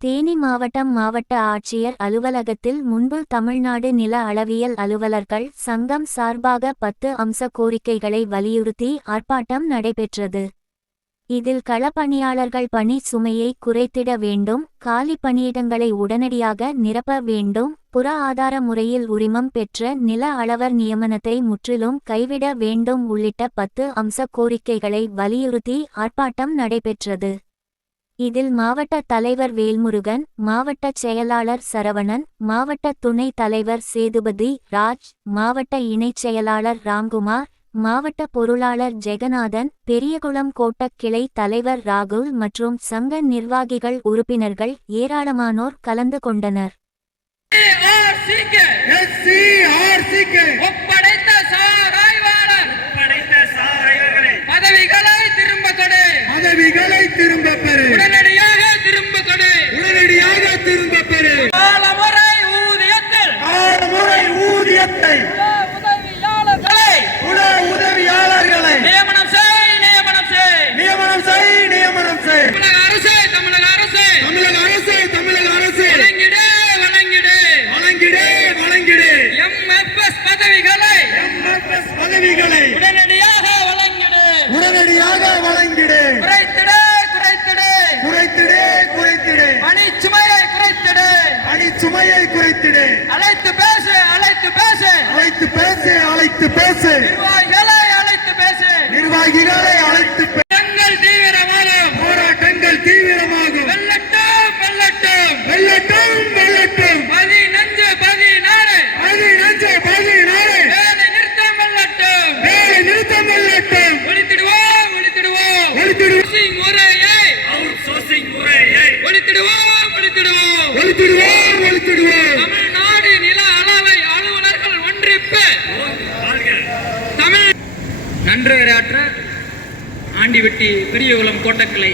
தேனி மாவட்ட ஆட்சியர் அலுவலகத்தில் முன்பு தமிழ்நாடு நில அளவியல் அலுவலர்கள் சங்கம் சார்பாக 10 அம்ச கோரிக்கைகளை வலியுறுத்தி ஆர்ப்பாட்டம் நடைபெற்றது. இதில் களப்பணியாளர்கள் பணி சுமையை குறைத்திட வேண்டும், காலி பணியிடங்களை உடனடியாக நிரப்ப வேண்டும், புற ஆதார முறையில் உரிமம் பெற்ற நில அளவர் நியமனத்தை முற்றிலும் கைவிட வேண்டும் உள்ளிட்ட 10 அம்ச கோரிக்கைகளை வலியுறுத்தி ஆர்ப்பாட்டம் நடைபெற்றது. இதில் மாவட்ட தலைவர் வேல்முருகன், மாவட்ட செயலாளர் சரவணன், மாவட்ட துணை தலைவர் சேதுபதி ராஜ், மாவட்ட இணைச் செயலாளர் ராம்குமார், மாவட்ட பொருளாளர் ஜெகநாதன், பெரியகுளம் கோட்ட கிளை தலைவர் ராகுல் மற்றும் சங்க நிர்வாகிகள் உறுப்பினர்கள் ஏராளமானோர் கலந்து கொண்டனர். பதவிகளை திரும்ப பெறு, உடனடியாக திரும்ப கொடு, உடனடியாக திரும்ப பெறு. காலமுறை ஊதியத்தை உதவியாளர்களை நியமனம் செய், நியமனம் செய், நியமனம் செய், நியமனம் செய். தமிழக அரசு வழங்கிடு, வழங்கிடு, வழங்கிடு, வழங்கிடு. எம்எஃப்எஸ் பதவிகளை உடனடியாக வழங்கிடு, உடனடியாக வழங்கிடு. குறைத்திடு, குறைத்திடு, குறைத்திடு, குறைத்திடு. பணிச்சுமையை குறைத்திடு, பணிச்சுமையை குறைத்திடு. அழைத்து பேசு, அழைத்து பேசு, அழைத்து பேசு, அழைத்து பேசு. நிர்வாகிகளை அழைத்து பேசு, நிர்வாகிகளை அழைத்து பேசு. தீவிரமாகும் போராட்டங்கள் தீவிரமாகும். வெல்லட்டும், வெல்லட்டும், வெல்லட்டும், வெல்லட்டும். 16 வேலை நிறுத்தம் வெல்லட்டும், வேலை நிறுத்தம் வெல்லட்டும். ஒழித்திடுவோம், ஒழித்திடுவோம், ஒழித்திடுவோம் முறையை, அவுட்சோர்சிங் முறையை ஒழித்திடுவோம், ஒழித்திடுவோம், ஒழித்திடுவோம், ஒழித்திடுவோம். தமிழ்நாடு நில அளவை அலுவலர்கள் ஒன்றிப்பு தமிழ் நன்றியாற்ற ஆண்டிவெட்டி பெரியகுளம் கோட்டக்கிளை